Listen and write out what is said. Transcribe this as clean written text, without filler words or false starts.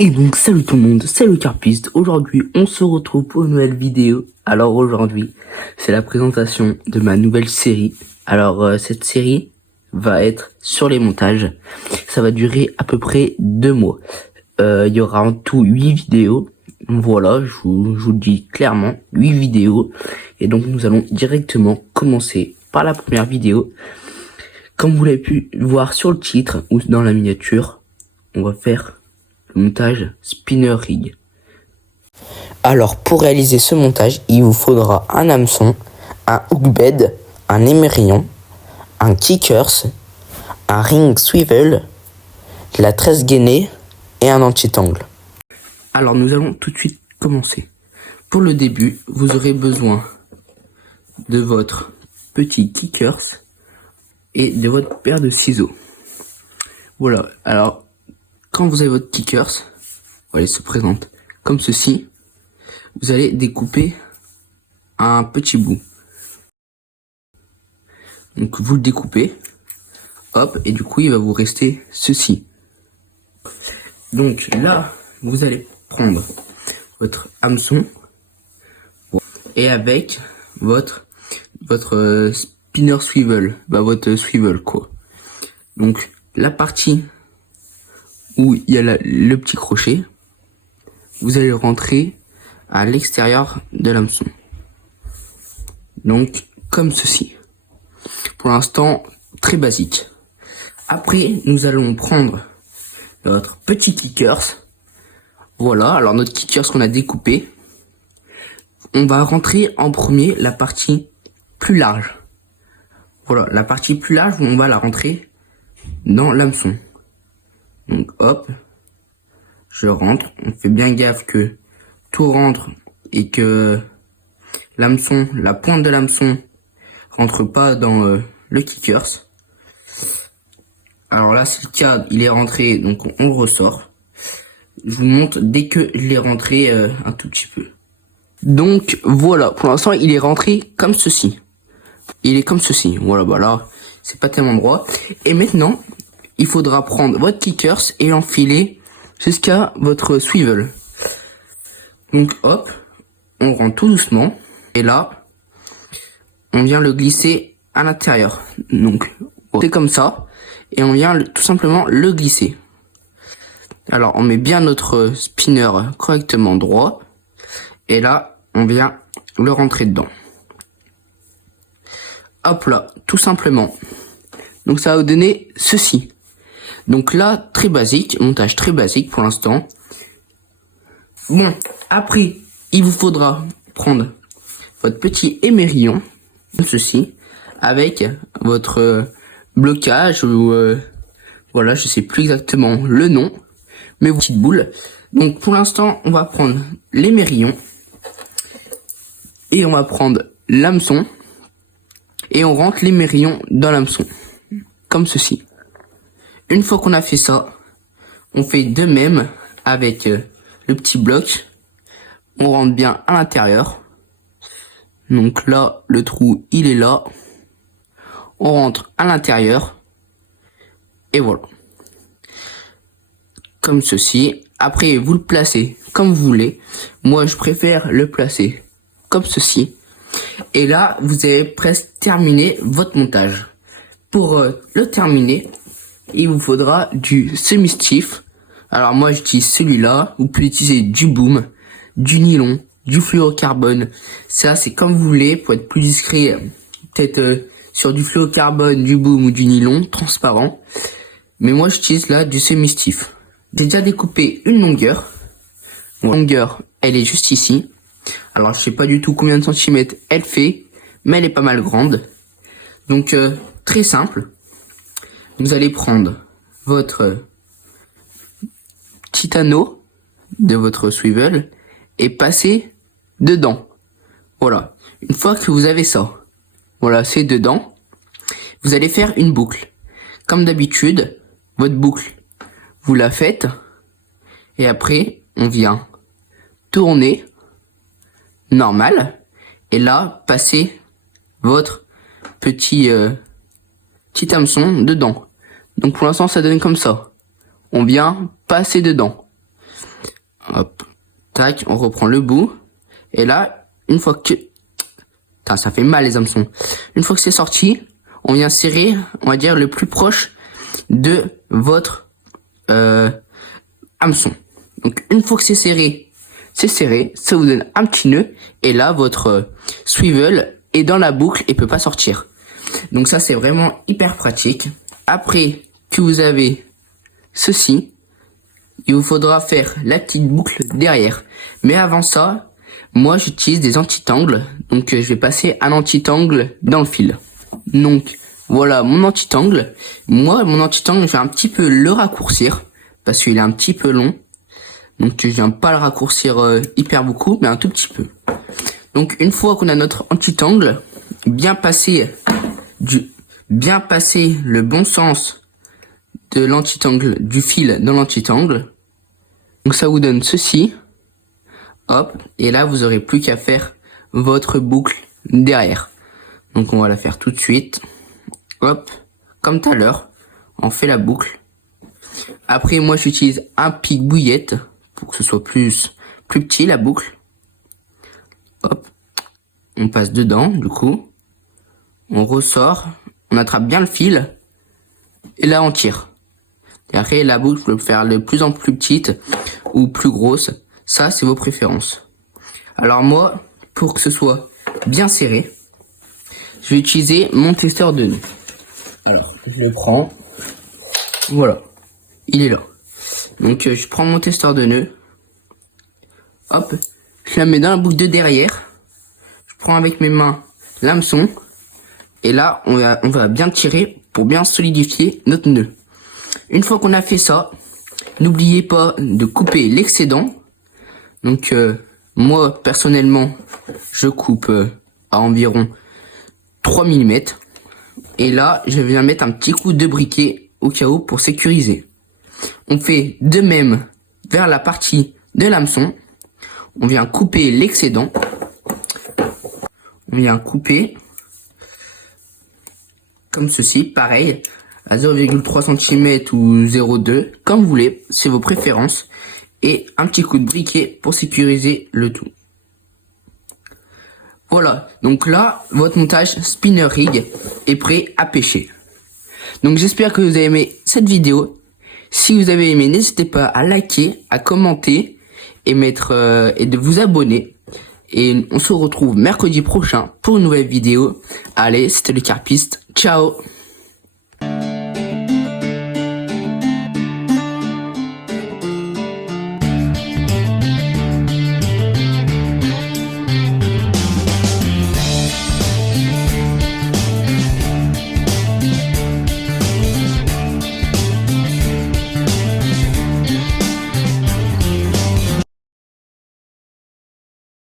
Et donc salut tout le monde, c'est le Carpiste. Aujourd'hui on se retrouve pour une nouvelle vidéo. Alors aujourd'hui c'est la présentation de ma nouvelle série. Alors cette série va être sur les montages. Ça va durer à peu près 2 mois. Il y aura en tout 8 vidéos. Voilà, je vous le dis clairement, 8 vidéos. Et donc nous allons directement commencer par la première vidéo. Comme vous l'avez pu voir sur le titre ou dans la miniature, on va faire le montage spinner rig. Alors pour réaliser ce montage, il vous faudra un hameçon, un hook bed, un émerillon, un kickers, un ring swivel, la tresse gainée et un anti-tangle. Alors nous allons tout de suite commencer. Pour le début, vous aurez besoin de votre petit kickers et de votre paire de ciseaux. Voilà, alors quand vous avez votre kickers, voilà, il se présente comme ceci. Vous allez découper un petit bout. Donc vous le découpez, hop, et du coup il va vous rester ceci. Donc là, vous allez prendre votre hameçon et avec votre spinner swivel, votre swivel quoi. Donc la partie où il y a le petit crochet, vous allez le rentrer à l'extérieur de l'hameçon. Donc comme ceci. Pour l'instant, très basique. Après, nous allons prendre notre petit kickers. Voilà, alors notre kickers qu'on a découpé. On va rentrer en premier la partie plus large. Voilà, la partie plus large, on va la rentrer dans l'hameçon. Donc hop, je rentre, on fait bien gaffe que tout rentre et que l'hameçon, la pointe de l'hameçon rentre pas dans le kickers. Alors là c'est le cas, il est rentré, donc on le ressort. Je vous montre dès que je l'ai rentré un tout petit peu. Donc voilà, pour l'instant il est rentré comme ceci. Il est comme ceci, voilà, bah là c'est pas tellement droit. Et maintenant il faudra prendre votre kickers et l'enfiler jusqu'à votre swivel. Donc hop, on rentre tout doucement et là on vient le glisser à l'intérieur. Donc c'est comme ça et on vient tout simplement le glisser. Alors on met bien notre spinner correctement droit et là on vient le rentrer dedans. Hop là, tout simplement. Donc ça va vous donner ceci. Donc là, très basique, montage très basique pour l'instant. Bon, après, il vous faudra prendre votre petit émerillon, comme ceci, avec votre blocage ou voilà, je sais plus exactement le nom, mais vos petites boules. Donc pour l'instant, on va prendre l'émerillon et on va prendre l'hameçon et on rentre l'émerillon dans l'hameçon, comme ceci. Une fois qu'on a fait ça, on fait de même avec le petit bloc. On rentre bien à l'intérieur. Donc là, le trou, il est là. On rentre à l'intérieur. Et voilà. Comme ceci. Après, vous le placez comme vous voulez. Moi, je préfère le placer comme ceci. Et là, vous avez presque terminé votre montage. Pour le terminer, il vous faudra du semi-stiff. Alors moi j'utilise celui-là. Vous pouvez utiliser du boom, du nylon, du fluorocarbone. Ça c'est comme vous voulez pour être plus discret. Peut-être sur du fluorocarbone, du boom ou du nylon transparent. Mais moi j'utilise là du semi-stiff. J'ai déjà découpé une longueur. La longueur elle est juste ici. Alors je sais pas du tout combien de centimètres elle fait, mais elle est pas mal grande. Donc très simple. Vous allez prendre votre petit anneau de votre swivel et passer dedans. Voilà. Une fois que vous avez ça, voilà, c'est dedans, vous allez faire une boucle. Comme d'habitude, votre boucle, vous la faites et après, on vient tourner normal et là, passer votre petit hameçon dedans. Donc pour l'instant ça donne comme ça. On vient passer dedans. Hop. Tac, on reprend le bout. Et là, une fois que... Putain, ça fait mal les hameçons. Une fois que c'est sorti, on vient serrer, on va dire, le plus proche de votre hameçon. Donc une fois que c'est serré, ça vous donne un petit nœud. Et là, votre swivel est dans la boucle et peut pas sortir. Donc ça, c'est vraiment hyper pratique. Après que vous avez ceci, il vous faudra faire la petite boucle derrière. Mais avant ça, moi j'utilise des anti-tangles. Donc je vais passer un anti-tangle dans le fil. Donc voilà mon anti-tangle. Moi mon anti-tangle, je vais un petit peu le raccourcir parce qu'il est un petit peu long. Donc je viens pas le raccourcir hyper beaucoup, mais un tout petit peu. Donc une fois qu'on a notre anti-tangle, bien passer le bon sens de l'anti-tangle, du fil dans l'anti-tangle. Donc ça vous donne ceci. Hop. Et là, vous aurez plus qu'à faire votre boucle derrière. Donc on va la faire tout de suite. Hop. Comme tout à l'heure. On fait la boucle. Après, moi, j'utilise un pic bouillette pour que ce soit plus petit, la boucle. Hop. On passe dedans, du coup. On ressort. On attrape bien le fil. Et là, on tire. Et après, la boucle, je peux faire de plus en plus petite ou plus grosse. Ça, c'est vos préférences. Alors moi, pour que ce soit bien serré, je vais utiliser mon testeur de nœuds. Alors, je le prends. Voilà. Il est là. Donc, je prends mon testeur de nœuds. Hop. Je la mets dans la boucle de derrière. Je prends avec mes mains l'hameçon. Et là, on va bien tirer pour bien solidifier notre nœud. Une fois qu'on a fait ça, n'oubliez pas de couper l'excédent. Donc moi personnellement, je coupe à environ 3 mm. Et là, je viens mettre un petit coup de briquet au cas où pour sécuriser. On fait de même vers la partie de l'hameçon. On vient couper l'excédent. On vient couper comme ceci, pareil, à 0,3 cm ou 0,2, comme vous voulez, c'est vos préférences. Et un petit coup de briquet pour sécuriser le tout. Voilà, donc là, votre montage spinner rig est prêt à pêcher. Donc j'espère que vous avez aimé cette vidéo. Si vous avez aimé, n'hésitez pas à liker, à commenter et et de vous abonner. Et on se retrouve mercredi prochain pour une nouvelle vidéo. Allez, c'était le Carpiste. Ciao!